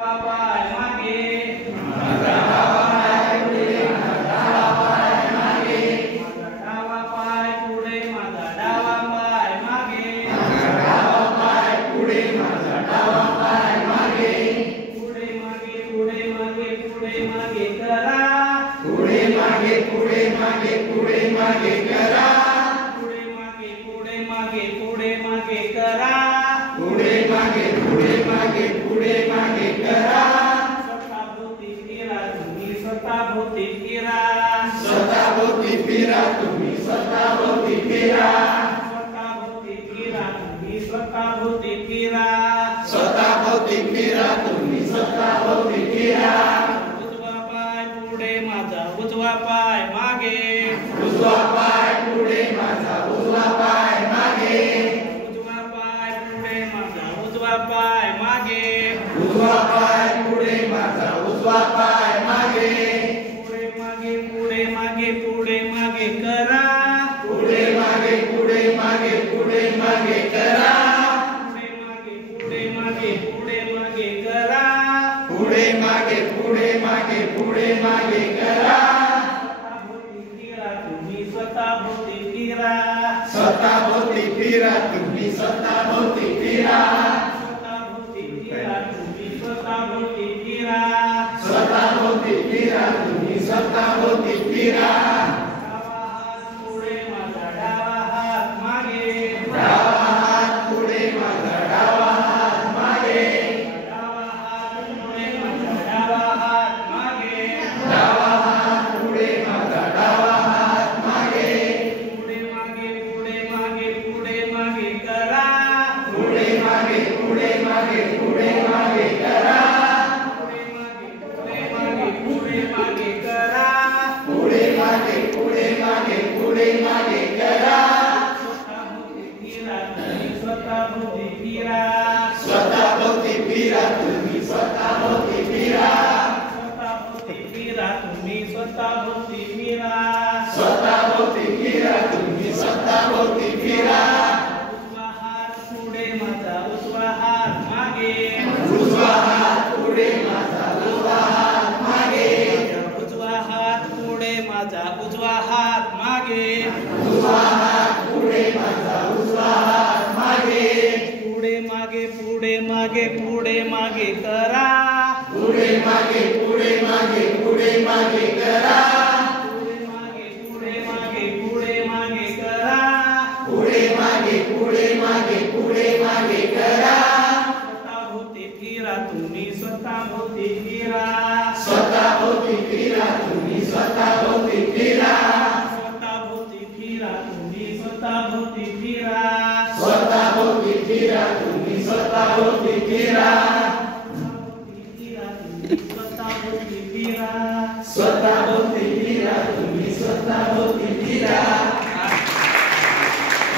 पाय मागे माझा पाय पुढे माझा पाय मागे माझा डावा पाय पुढे माझा डावा पाय मागे माझा डावा पाय पुढे माझा डावा पाय मागे पुढे मागे पुढे मागे पुढे मागे करा पुढे मागे पुढे मागे पुढे मागे करा पुढे मागे पुढे मागे पुढे मागे करा पुढे मागे पुढे मागे पुढे मागे करा स्वतःभोवती फिरा तुम्ही स्वतःभोवती फिरा स्वतःभोवती फिरा तुम्ही स्वतःभोवती फिरा स्वतःभोवती फिरा तुम्ही स्वतःभोवती फिरा स्वतःभोवती फिरा तुम्ही स्वतःभोवती फिरा उजवा पाय पुढे माझा उजवा पाय मागे उजवा पाय पुढे माझा उजवा पाय मागे उजवा पाय पुढे माझा उजवा पाय मागे उजवा पाय पुढे माझा उजवा पाय मागे पुढे मागे पुढे मागे पुढे मागे करा पुढे मागे पुढे मागे पुढे मागे करा पुढे मागे पुढे मागे पुढे मागे करा पुढे मागे पुढे मागे पुढे मागे करा स्वतःभोवती फिरा तुम्ही स्वतःभोवती फिरा स्वतःभोवती फिरा तुम्ही स्वतःभोवती फिरा स्वतःभोवती फिरा तुम्ही स्वतःभोवती फिरा स्वतःभोवती फिरा तुम्ही स्वतःभोवती फिरा डावा हात पुढे माझा डावा हात मागे डावा हात पुढे माझा डावा हात मागे डावा हात पुढे माझा डावा हात मागे डावा हात पुढे माझा डावा हात मागे पुढे मागे पुढे मागे पुढे मागे करा पुढे मागे पुढे मागे पुढे मागे करा पुढे मागे पुढे मागे पुढे मागे करा पुढे मागे पुढे मागे पुढे मागे करा स्वतःभोवती फिरा तुम्ही स्वतःभोवती फिरा स्वतःभोवती फिरा तुम्ही स्वतःभोवती फिरा स्वतःभोवती फिरा तुम्ही स्वतःभोवती फिरा तुम्ही स्वतःभोवती फिरा उजवा हात पुढे माझा उजवा हात मागे उजवा हात पुढे माझा उजवा हात मागे उजवा हात पुढे माझा उजवा हात मागे उजवा हात पुढे माझा उजवा हात मागे पुढे मागे पुढे मागे पुढे मागे करा पुढे मागे पुढे मागे पुढे मागे करा पुढे मागे पुढे मागे पुढे मागे करा पुढे मागे पुढे मागे पुढे मागे करा स्वतःभोवती फिरा तुम्ही स्वतःभोवती फिरा स्वतःभोवती फिरा तुम्ही स्वतःभोवती फिरा स्वतःभोवती फिरा तुम्ही स्वतःभोवती फिरा स्वतःभोवती फिरा तुम्ही स्वतःभोवती फिरा स्वतःभोवती फिरा स्वतःभोवती फिरा तुम्ही स्वतःभोवती